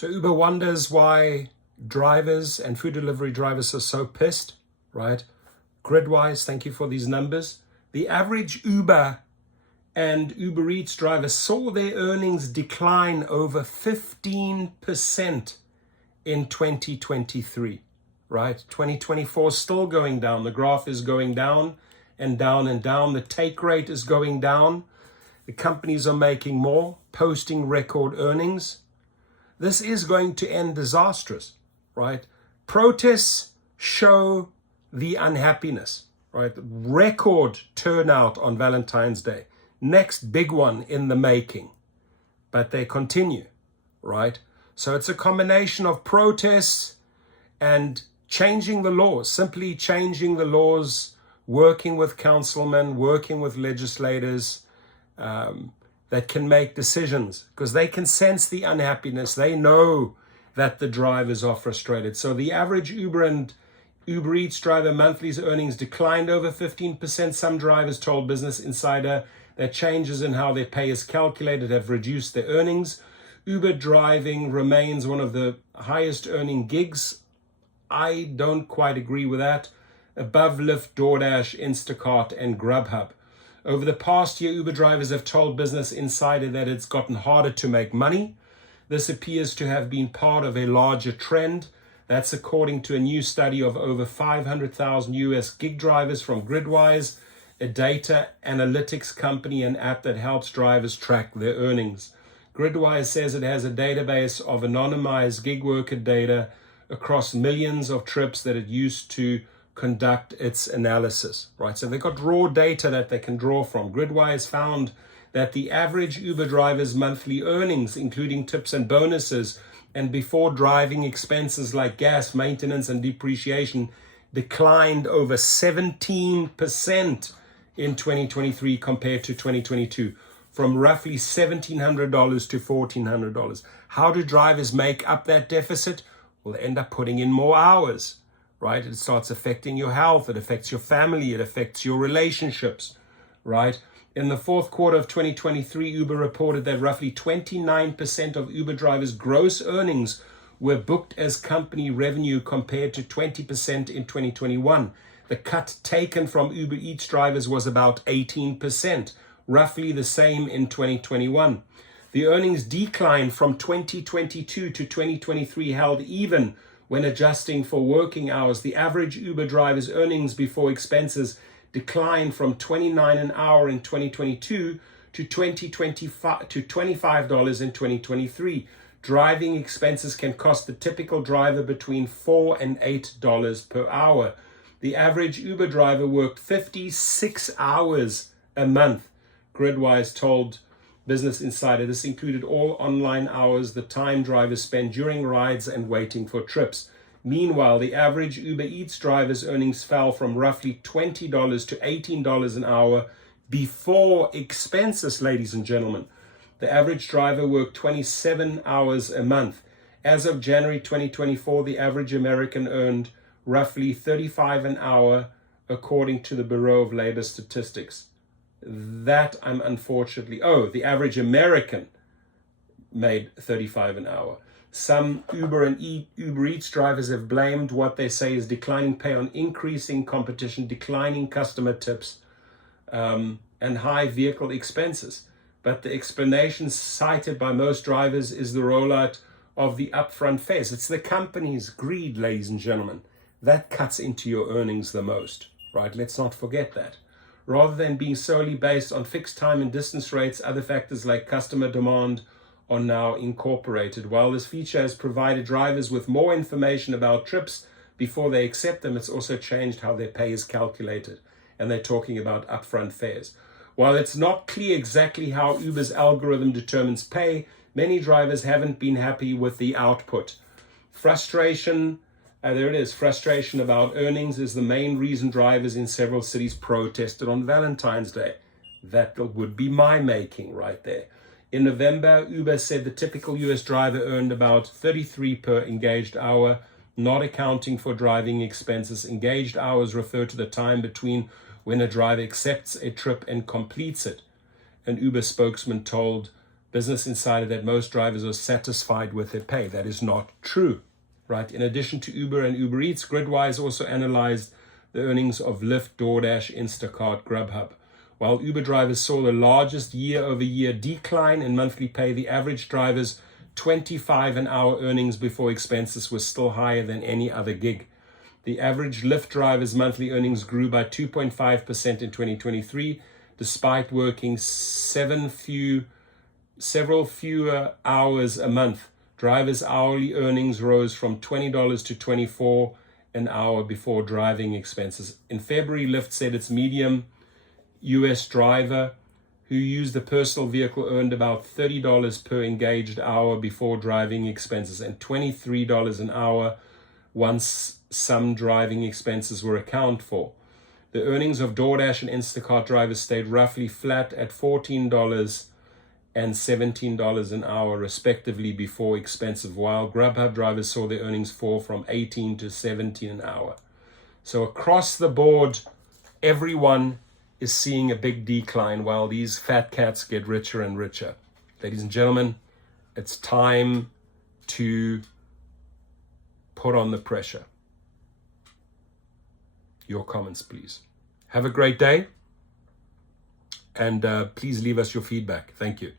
So Uber wonders why drivers and food delivery drivers are so pissed, right? Gridwise, thank you for these numbers. The average Uber and Uber Eats driver saw their earnings decline over 15% in 2023, right? 2024 still going down. The graph is going down and down and down. The take rate is going down. The companies are making more, posting record earnings. This is going to end disastrous, right? Protests show the unhappiness, right? Record turnout on Valentine's Day. Next big one in the making, but they continue, right? So it's a combination of protests and changing the laws, simply changing the laws, working with councilmen, working with legislators that can make decisions, because they can sense the unhappiness. They know that the drivers are frustrated. So the average Uber and Uber Eats driver monthly's earnings declined over 15%. Some drivers told Business Insider that changes in how their pay is calculated have reduced their earnings. Uber driving remains one of the highest earning gigs. I don't quite agree with that. Above Lyft, DoorDash, Instacart, and Grubhub. Over the past year, Uber drivers have told Business Insider that it's gotten harder to make money. This appears to have been part of a larger trend. That's according to a new study of over 500,000 US gig drivers from Gridwise, a data analytics company and app that helps drivers track their earnings. Gridwise says it has a database of anonymized gig worker data across millions of trips that it used to conduct its analysis, right? So they've got raw data that they can draw from. Gridwise found that the average Uber driver's monthly earnings, including tips and bonuses, and before driving expenses like gas, maintenance, and depreciation, declined over 17% in 2023 compared to 2022, from roughly $1,700 to $1,400. How do drivers make up that deficit? Well, they end up putting in more hours, right? It starts affecting your health, it affects your family, it affects your relationships, right? In the fourth quarter of 2023, Uber reported that roughly 29% of Uber drivers' gross earnings were booked as company revenue compared to 20% in 2021. The cut taken from Uber Eats drivers was about 18%, roughly the same in 2021. The earnings decline from 2022 to 2023 held even when adjusting for working hours. The average Uber driver's earnings before expenses declined from $29 an hour in 2022 to $25 in 2023. Driving expenses can cost the typical driver between $4 and $8 per hour. The average Uber driver worked 56 hours a month, Gridwise told Business Insider. This included all online hours, the time drivers spend during rides and waiting for trips. Meanwhile, the average Uber Eats driver's earnings fell from roughly $20 to $18 an hour before expenses, ladies and gentlemen. The average driver worked 27 hours a month. As of January 2024, the average American earned roughly $35 an hour, according to the Bureau of Labor Statistics. That I'm unfortunately, the average American made $35 an hour. Some Uber and Uber Eats drivers have blamed what they say is declining pay on increasing competition, declining customer tips, and high vehicle expenses. But the explanation cited by most drivers is the rollout of the upfront fares. It's the company's greed, ladies and gentlemen, that cuts into your earnings the most, right? Let's not forget that. Rather than being solely based on fixed time and distance rates, other factors like customer demand are now incorporated. While this feature has provided drivers with more information about trips before they accept them, it's also changed how their pay is calculated. And they're talking about upfront fares. While it's not clear exactly how Uber's algorithm determines pay, many drivers haven't been happy with the output. Frustration about earnings is the main reason drivers in several cities protested on Valentine's Day. That would be my making right there. In November, Uber said the typical US driver earned about $33 per engaged hour, not accounting for driving expenses. Engaged hours refer to the time between when a driver accepts a trip and completes it. An Uber spokesman told Business Insider that most drivers are satisfied with their pay. That is not true, right? In addition to Uber and Uber Eats, Gridwise also analyzed the earnings of Lyft, DoorDash, Instacart, Grubhub. While Uber drivers saw the largest year-over-year decline in monthly pay, the average driver's $25 an hour earnings before expenses was still higher than any other gig. The average Lyft driver's monthly earnings grew by 2.5% in 2023, despite working several fewer hours a month. Drivers' hourly earnings rose from $20 to $24 an hour before driving expenses. In February, Lyft said its medium US driver who used the personal vehicle earned about $30 per engaged hour before driving expenses and $23 an hour once some driving expenses were accounted for. The earnings of DoorDash and Instacart drivers stayed roughly flat at $14 and $17 an hour respectively before expenses, while Grubhub drivers saw their earnings fall from $18 to $17 an hour. So across the board, everyone is seeing a big decline while these fat cats get richer and richer. Ladies and gentlemen, it's time to put on the pressure. Your comments, please. Have a great day, and please leave us your feedback. Thank you.